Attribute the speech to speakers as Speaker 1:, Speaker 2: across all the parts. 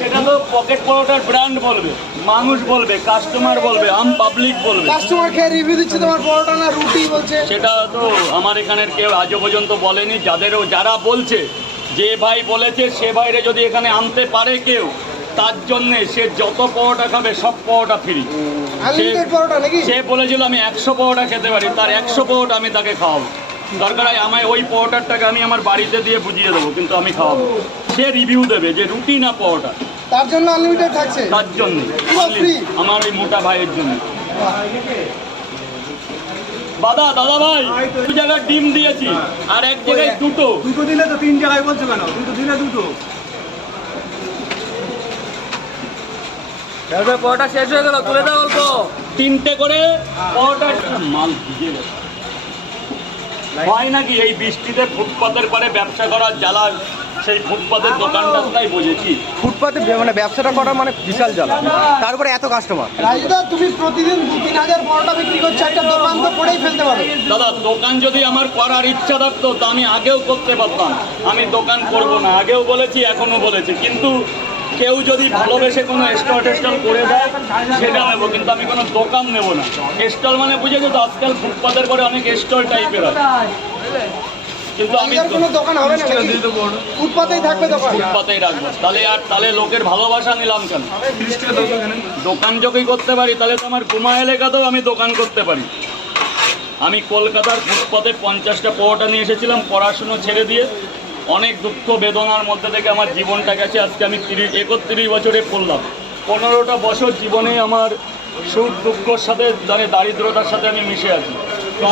Speaker 1: সেটা তো পকেট পরোটার ব্র্যান্ড বলবে মানুষ বলবে কাস্টমার বলবে আম পাবলিক বলবে।
Speaker 2: কাস্টমার খেয়ে রিভিউ দিচ্ছে তোমার পরোটা না রুটি বলছে।
Speaker 1: সেটা তো আমার এখানের কেউ আজও পর্যন্ত বলেনি যাদেরও যারা বলছে যে ভাই বলেছে সে ভাইরে যদি এখানে আনতে পারে কেউ তার জন্যে সে যত পরোটা খাবে সব পরোটা ফ্রি সে বলেছিল আমি একশো পরোটা খেতে পারি তার একশো পরোটা আমি তাকে খাওয়াবো। দরকার হয় আমায় ওই পরোটারটাকে আমি আমার বাড়িতে দিয়ে বুঝিয়ে দেবো কিন্তু আমি খাওয়াবো। সে রিভিউ দেবে যে রুটি না পরোটা।
Speaker 2: তার জন্য আনলিমিটেড থাকছে।
Speaker 1: তার জন্য। আমার ওই মোটা ভাইয়ের জন্য। দাদা দাদা ভাই দু জায়গায় ডিম দিয়েছি। আর এক জায়গায় দুটো।
Speaker 3: দুটো দিলে তো তিন জায়গায় বলছো কেন? দুটো দিলে দুটো।
Speaker 4: পরোটা শেষ হয়ে গেল তুলে দাও অল্প।
Speaker 1: তিনটে করে পরোটা। মাল ভিজে গেছে। হয় নাকি এই বৃষ্টিতে ফুটপাতের পরে ব্যবসা করার জ্বালা সেই ফুটপাতের দোকানটাই বুঝেছি
Speaker 3: ফুটপাতে মানে ব্যবসাটা করা মানে বিশাল জ্বালা। তারপরে এত কাস্টমার
Speaker 2: রাজদা তুমি প্রতিদিন দু তিন হাজার পরোটা বিক্রি করছ একটা দোকান তো করেই ফেলতে পারো।
Speaker 1: দাদা দোকান যদি আমার করার ইচ্ছা থাকতো তা আমি আগেও করতে পারতাম। আমি দোকান করব না আগেও বলেছি এখনও বলেছি। কিন্তু কেউ যদি ভালোবেসে কোনো স্টল টেস্টল করে দেয় সেটা নেব কিন্তু আমি কোনো দোকান নেব না। স্টল মানে বুঝেছ তো আজকাল ফুটপাতের পরে অনেক স্টল টাইপের হয়। কিন্তু আমি
Speaker 2: কোনো দোকান হবে না নাকি? ফুটপাতেই থাকবে দোকান।
Speaker 1: ফুটপাতেই রাখব। তাহলে আর তাহলে লোকের ভালোবাসা নিলাম কেন? দোকান যদি করতে পারি তাহলে তো আমার কুমা এলাকাতেও আমি দোকান করতে পারি। আমি কলকাতার ফুটপাতে পঞ্চাশটা পরোটা নিয়ে এসেছিলাম পড়াশুনো ছেড়ে দিয়ে। অনেক দুঃখ বেদনার মধ্যে থেকে আমার জীবনটা গেছে। আজকে আমি তিরিশ একত্রিশ বছরে পড়লাম পনেরোটা বছর জীবনে আমার সুখ দুঃখর সাথে মানে দারিদ্রতার সাথে আমি মিশে আছি।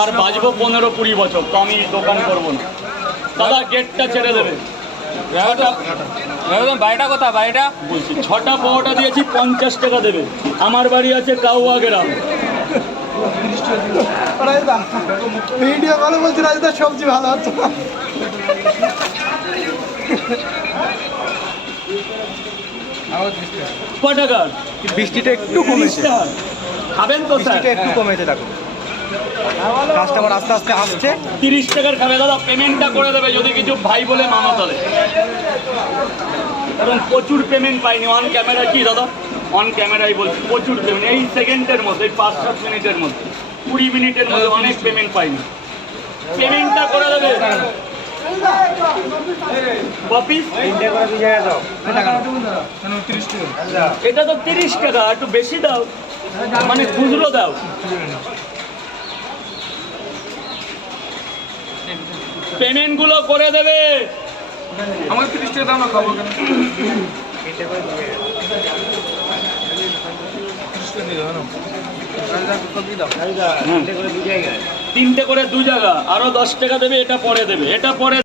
Speaker 1: আর বাঁচবো পনেরো কুড়ি বছর? তো আমি দোকান করব না। দাদা গেটটা ছেড়ে দেবে।
Speaker 4: বাড়িটা কোথা বাড়িটা?
Speaker 1: বলছি ছটা পরোটা দিয়েছি পঞ্চাশ টাকা দেবে। আমার বাড়ি আছে কাউয়া গ্রাম।
Speaker 2: ভিডিও কলে বলছি রাজদা সবজি ভালো হচ্ছে
Speaker 3: বৃষ্টিটা একটু কমেছে।
Speaker 1: খাবেন তো
Speaker 3: বৃষ্টিটা একটু কমেছে দেখো। কাস্টমার আস্তে আস্তে আসছে।
Speaker 1: তিরিশ টাকার খাবে। দাদা পেমেন্টটা করে দেবে যদি কিছু ভাই বলে মামা চলে এবং প্রচুর পেমেন্ট পাইনি। অন ক্যামেরা কি দাদা? অন ক্যামেরাই বলছি প্রচুর পেমেন্ট এই সেকেন্ডের মধ্যে এই পাঁচ সাত মিনিটের মধ্যে কুড়ি মিনিটের মধ্যে অনেক পেমেন্ট পাইনি। পেমেন্টটা করে দেবে। এটা তো তিরিশ টাকা একটু বেশি দাও। মানে খুচরো দাও। পেমেন্টগুলো করে দেবে।
Speaker 4: আমার তিরিশ টাকা দাম খাব কেন?
Speaker 1: তিনটে করে দু জায়গা আরও দশ টাকা দেবে এটা পরে দেবে এটা পরে